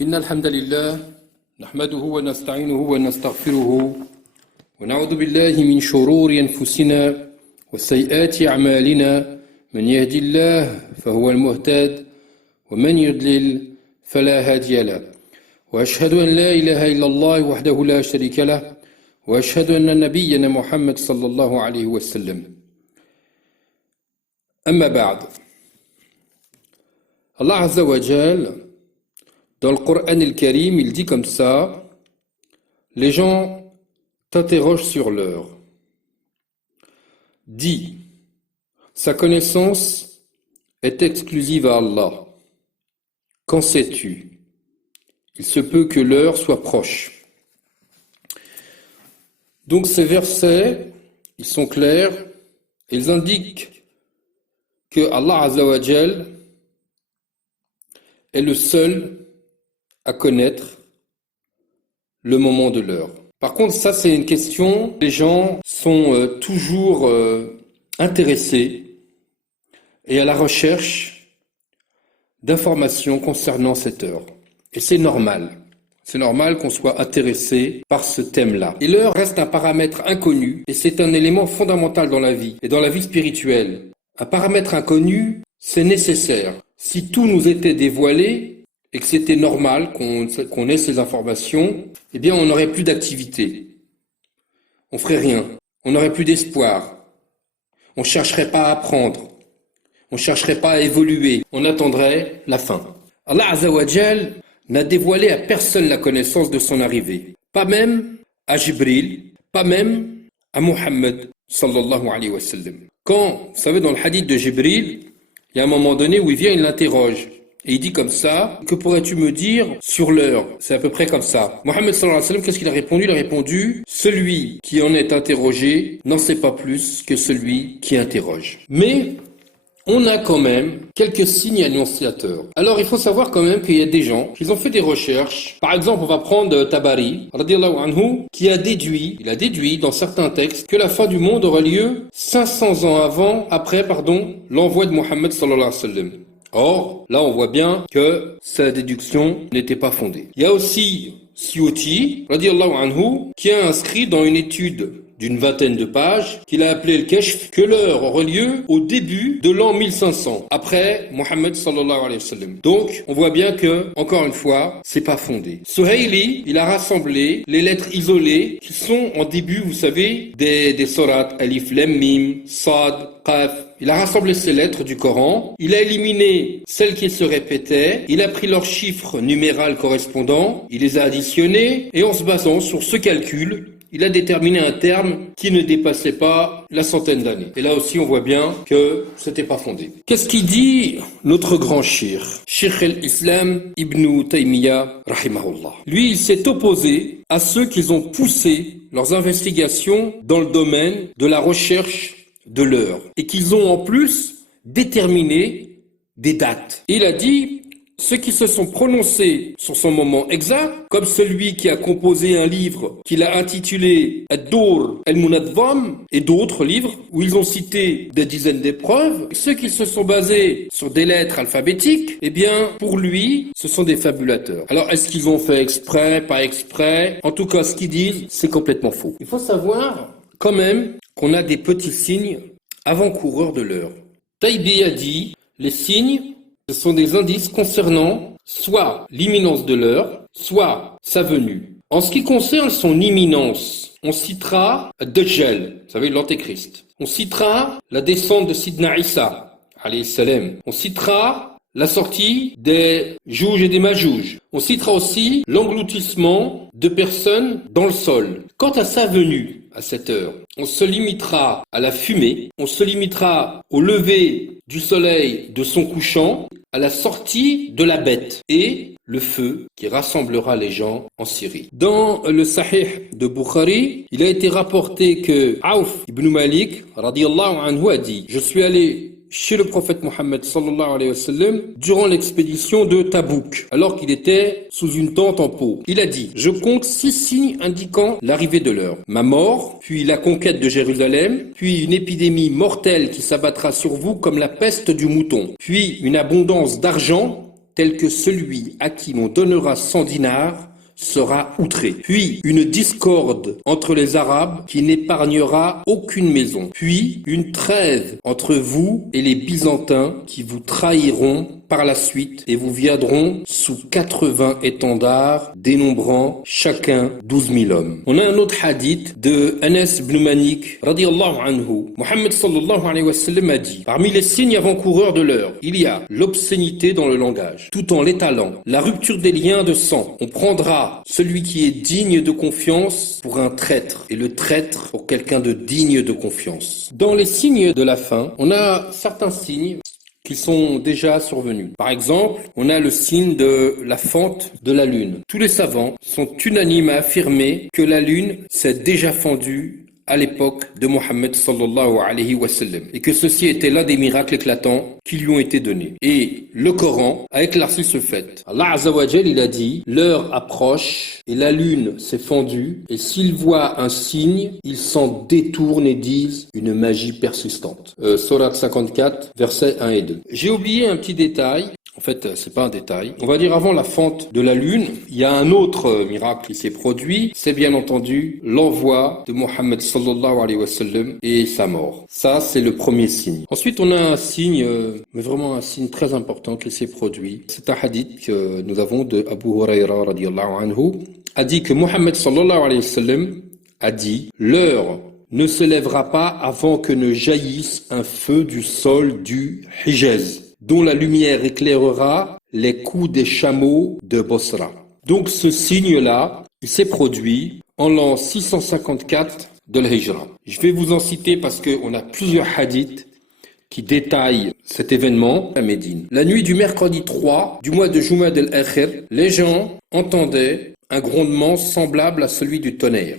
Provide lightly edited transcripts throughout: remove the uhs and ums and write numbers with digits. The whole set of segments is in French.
إن الحمد لله نحمده ونستعينه ونستغفره ونعوذ بالله من شرور أنفسنا وسيئات أعمالنا من يهدي الله فهو المهتد ومن يضلل فلا هادي له وأشهد أن لا إله إلا الله وحده لا شريك له وأشهد أن نبينا محمد صلى الله عليه وسلم أما بعد Allah Azza wa Jal, dans le Coran al-Karim, il dit comme ça, les gens t'interrogent sur l'heure. Dis, sa connaissance est exclusive à Allah. Qu'en sais-tu? Il se peut que l'heure soit proche. Donc ces versets, ils sont clairs, ils indiquent que Allah Azza wa Jal est le seul à connaître le moment de l'heure. Par contre, ça c'est une question, les gens sont toujours intéressés et à la recherche d'informations concernant cette heure. Et c'est normal. C'est normal qu'on soit intéressé par ce thème-là. Et l'heure reste un paramètre inconnu et c'est un élément fondamental dans la vie et dans la vie spirituelle. Un paramètre inconnu, c'est nécessaire. Si tout nous était dévoilé et que c'était normal qu'on ait ces informations, eh bien on n'aurait plus d'activité. On ferait rien. On n'aurait plus d'espoir. On ne chercherait pas à apprendre. On ne chercherait pas à évoluer. On attendrait la fin. Allah Azza wa Jal n'a dévoilé à personne la connaissance de son arrivée. Pas même à Jibril, pas même à Muhammad sallallahu alayhi wa sallam. Quand, vous savez, dans le hadith de Jibril, il y a un moment donné où il vient, il l'interroge. Et il dit comme ça, que pourrais-tu me dire sur l'heure? C'est à peu près comme ça. Mohammed sallallahu alayhi wa sallam, qu'est-ce qu'il a répondu? Il a répondu, celui qui en est interrogé n'en sait pas plus que celui qui interroge. Mais on a quand même quelques signes annonciateurs. Alors il faut savoir quand même qu'il y a des gens qui ont fait des recherches. Par exemple, on va prendre Tabari, radiyallahu anhu, qui a déduit, dans certains textes, que la fin du monde aura lieu 500 ans après l'envoi de Mohammed sallallahu alayhi wa sallam. Or, là on voit bien que sa déduction n'était pas fondée. Il y a aussi Suyuti, radiyallahu anhu, qui a inscrit dans une étude d'une vingtaine de pages, qu'il a appelé le Kashf, que l'heure aura lieu au début de l'an 1500, après Mohammed sallallahu alayhi wa sallam. Donc, on voit bien que, encore une fois, c'est pas fondé. Suhaili, il a rassemblé les lettres isolées qui sont en début, vous savez, des sourates, Alif, Lam, Mim, Sad, Qaf. Il a rassemblé ces lettres du Coran, il a éliminé celles qui se répétaient, il a pris leurs chiffres numéral correspondants, il les a additionnés, et en se basant sur ce calcul, il a déterminé un terme qui ne dépassait pas la centaine d'années. Et là aussi, on voit bien que c'était pas fondé. Qu'est-ce qu'il dit notre grand cheikh al-Islam Ibn Taymiyyah, rahimahullah? Lui, il s'est opposé à ceux qui ont poussé leurs investigations dans le domaine de la recherche de l'heure et qu'ils ont en plus déterminé des dates. Et il a dit, ceux qui se sont prononcés sur son moment exact, comme celui qui a composé un livre qu'il a intitulé Ad-Dur al-Munadvam et d'autres livres où ils ont cité des dizaines d'épreuves, ceux qui se sont basés sur des lettres alphabétiques, eh bien, pour lui, ce sont des fabulateurs. Alors, est-ce qu'ils ont fait exprès, pas exprès? En tout cas, ce qu'ils disent, c'est complètement faux. Il faut savoir, quand même, qu'on a des petits signes avant-coureurs de l'heure. Taïbi a dit, les signes, ce sont des indices concernant soit l'imminence de l'heure, soit sa venue. En ce qui concerne son imminence, on citera Dajjal, vous savez, l'antéchrist. On citera la descente de Sidna Isa, alayhi salam. On citera la sortie des Jouj et des Majouj. On citera aussi l'engloutissement de personnes dans le sol. Quant à sa venue, à cette heure, on se limitera à la fumée, on se limitera au lever du soleil de son couchant, à la sortie de la bête et le feu qui rassemblera les gens en Syrie. Dans le Sahih de Bukhari, il a été rapporté que Auf ibn Malik, radiyallahu anhu, a dit, je suis allé chez le prophète Mohammed sallallahu alayhi wa sallam durant l'expédition de Tabouk, alors qu'il était sous une tente en peau. Il a dit, je compte 6 signes indiquant l'arrivée de l'heure. Ma mort, puis la conquête de Jérusalem, puis une épidémie mortelle qui s'abattra sur vous comme la peste du mouton, puis une abondance d'argent tel que celui à qui l'on donnera 100 dinars sera outré. Puis une discorde entre les Arabes qui n'épargnera aucune maison. Puis une trêve entre vous et les Byzantins qui vous trahiront par la suite et vous viendront sous 80 étendards dénombrant chacun 12 000 hommes. On a un autre hadith de Anas ibn Malik radiyallahu anhu. Mohammed sallallahu alayhi wa sallam a dit: parmi les signes avant-coureurs de l'heure, il y a l'obscénité dans le langage, tout en l'étalant, la rupture des liens de sang. On prendra celui qui est digne de confiance pour un traître et le traître pour quelqu'un de digne de confiance. Dans les signes de la fin, on a certains signes qui sont déjà survenus. Par exemple, on a le signe de la fente de la lune. Tous les savants sont unanimes à affirmer que la lune s'est déjà fendue à l'époque de Mohammed sallallahu alayhi wa sallam et que ceci était l'un des miracles éclatants qui lui ont été donnés. Et le Coran a éclairci ce fait. Allah Azza wa Jal, il a dit: l'heure approche et la lune s'est fendue et s'ils voient un signe, ils s'en détournent et disent une magie persistante. Sourate 54, versets 1 et 2. J'ai oublié un petit détail. En fait, c'est pas un détail. On va dire avant la fente de la lune, il y a un autre miracle qui s'est produit. C'est bien entendu l'envoi de Mohammed sallallahu alayhi wa sallam et sa mort. Ça, c'est le premier signe. Ensuite, on a un signe, mais vraiment un signe très important qui s'est produit. C'est un hadith que nous avons de Abu Huraira radiyallahu anhu, a dit que Mohammed sallallahu alayhi wa sallam a dit: l'heure ne se lèvera pas avant que ne jaillisse un feu du sol du Hijaz, dont la lumière éclairera les coups des chameaux de Bosra. Donc ce signe-là, il s'est produit en l'an 654 de l'Hijra. Je vais vous en citer parce qu'on a plusieurs hadiths qui détaillent cet événement à Médine. La nuit du mercredi 3 du mois de Jumad al-Akhir, les gens entendaient un grondement semblable à celui du tonnerre.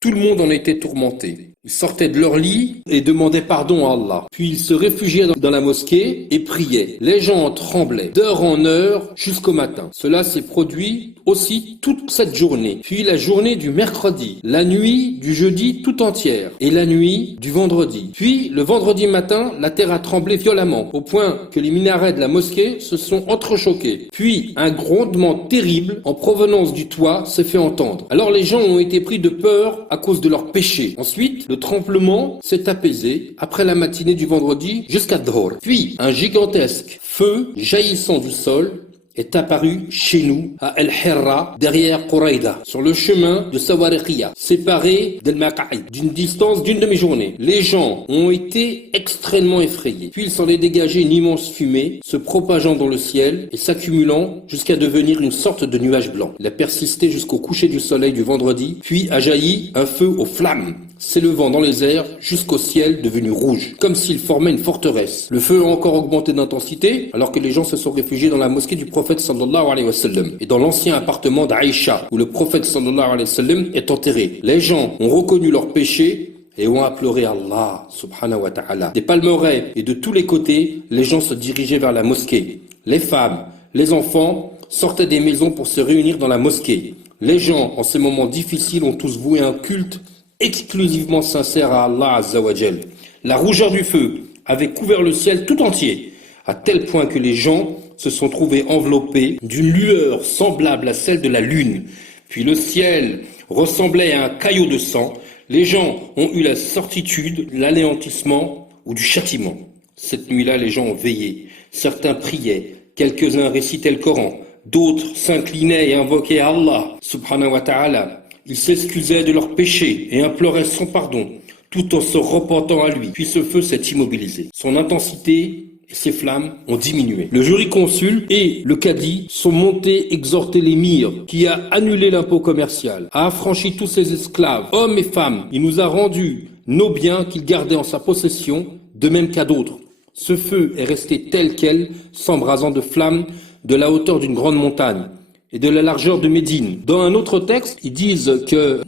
Tout le monde en était tourmenté. Ils sortaient de leur lit et demandaient pardon à Allah. Puis ils se réfugiaient dans la mosquée et priaient. Les gens en tremblaient d'heure en heure jusqu'au matin. Cela s'est produit aussi toute cette journée. Puis la journée du mercredi, la nuit du jeudi tout entière et la nuit du vendredi. Puis le vendredi matin, la terre a tremblé violemment au point que les minarets de la mosquée se sont entrechoqués. Puis un grondement terrible en provenance du toit s'est fait entendre. Alors les gens ont été pris de peur à cause de leurs péchés. Ensuite, le tremblement s'est apaisé après la matinée du vendredi jusqu'à Dhor. Puis, un gigantesque feu jaillissant du sol est apparu chez nous à El-Hirra, derrière Quraïda, sur le chemin de Sawariqiya, séparé d'El-Maqa'id, d'une distance d'une demi-journée. Les gens ont été extrêmement effrayés. Puis il s'en est dégagé une immense fumée, se propageant dans le ciel et s'accumulant jusqu'à devenir une sorte de nuage blanc. Il a persisté jusqu'au coucher du soleil du vendredi, puis a jailli un feu aux flammes, s'élevant dans les airs jusqu'au ciel devenu rouge, comme s'il formait une forteresse. Le feu a encore augmenté d'intensité, alors que les gens se sont réfugiés dans la mosquée du prophète sallallahu alayhi wa sallam, et dans l'ancien appartement d'Aïcha, où le prophète sallallahu alayhi wa sallam est enterré. Les gens ont reconnu leurs péchés et ont imploré Allah subhanahu wa ta'ala. Des palmeraies et de tous les côtés, les gens se dirigeaient vers la mosquée. Les femmes, les enfants sortaient des maisons pour se réunir dans la mosquée. Les gens, en ces moments difficiles, ont tous voué un culte exclusivement sincère à Allah Azza wa Jal. La rougeur du feu avait couvert le ciel tout entier, à tel point que les gens se sont trouvés enveloppés d'une lueur semblable à celle de la lune. Puis le ciel ressemblait à un caillot de sang. Les gens ont eu la certitude de l'anéantissement ou du châtiment. Cette nuit-là, les gens ont veillé. Certains priaient, quelques-uns récitaient le Coran, d'autres s'inclinaient et invoquaient Allah subhanahu wa ta'ala. Ils s'excusaient de leurs péchés et imploraient son pardon, tout en se repentant à lui. Puis ce feu s'est immobilisé. Son intensité et ses flammes ont diminué. Le jurisconsulte et le cadi sont montés exhorter l'émir, qui a annulé l'impôt commercial, a affranchi tous ses esclaves, hommes et femmes. Il nous a rendu nos biens qu'il gardait en sa possession, de même qu'à d'autres. Ce feu est resté tel quel, s'embrasant de flammes de la hauteur d'une grande montagne et de la largeur de Médine. Dans un autre texte, ils disent que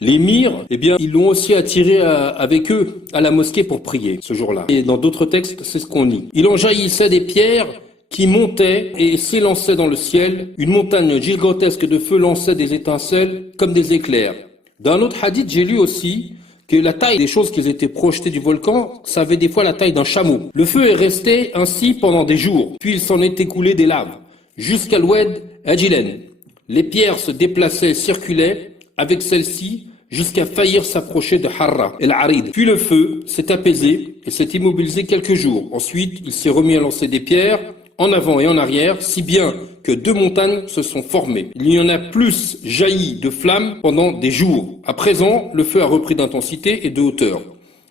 l'émir, ils l'ont aussi attiré avec eux à la mosquée pour prier ce jour-là. Et dans d'autres textes, c'est ce qu'on lit. Il en jaillissait des pierres qui montaient et s'élançaient dans le ciel. Une montagne gigantesque de feu lançait des étincelles comme des éclairs. Dans un autre hadith, j'ai lu aussi que la taille des choses qui étaient projetées du volcan, ça avait des fois la taille d'un chameau. Le feu est resté ainsi pendant des jours, puis il s'en est écoulé des laves. jusqu'à l'oued Ajilen. Les pierres se déplaçaient et circulaient avec celles-ci jusqu'à faillir s'approcher de Harra, el-Arid. Puis le feu s'est apaisé et s'est immobilisé quelques jours. Ensuite, il s'est remis à lancer des pierres en avant et en arrière, si bien que 2 montagnes se sont formées. Il y en a plus jailli de flammes pendant des jours. À présent, le feu a repris d'intensité et de hauteur.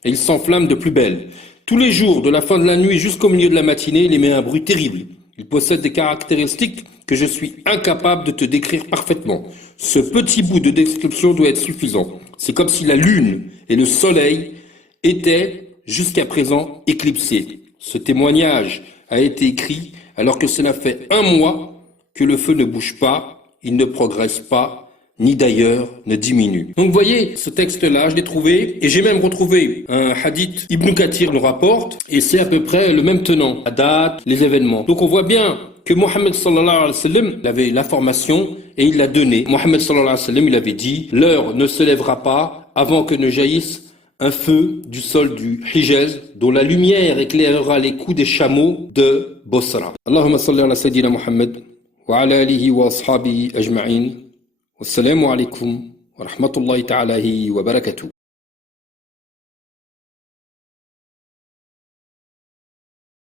Et il s'enflamme de plus belle. Tous les jours, de la fin de la nuit jusqu'au milieu de la matinée, il émet un bruit terrible. Il possède des caractéristiques que je suis incapable de te décrire parfaitement. Ce petit bout de description doit être suffisant. C'est comme si la lune et le soleil étaient jusqu'à présent éclipsés. Ce témoignage a été écrit alors que cela fait 1 mois que le feu ne bouge pas, il ne progresse pas, ni d'ailleurs ne diminue. Donc vous voyez, ce texte-là, je l'ai trouvé, et j'ai même retrouvé un hadith, Ibn Kathir le rapporte, et c'est à peu près le même tenant, la date, les événements. Donc on voit bien que Mohammed sallallahu alayhi wa sallam, il avait l'information et il l'a donnée. Mohammed sallallahu alayhi wa sallam, il avait dit, l'heure ne se lèvera pas avant que ne jaillisse un feu du sol du Hijaz, dont la lumière éclairera les coups des chameaux de Bosra. Allahumma salli ala sayyidina Muhammad wa ala alihi wa ashabihi ajma'in. Wassalamu alaikum wa rahmatullahi ta'ala wa barakatuh.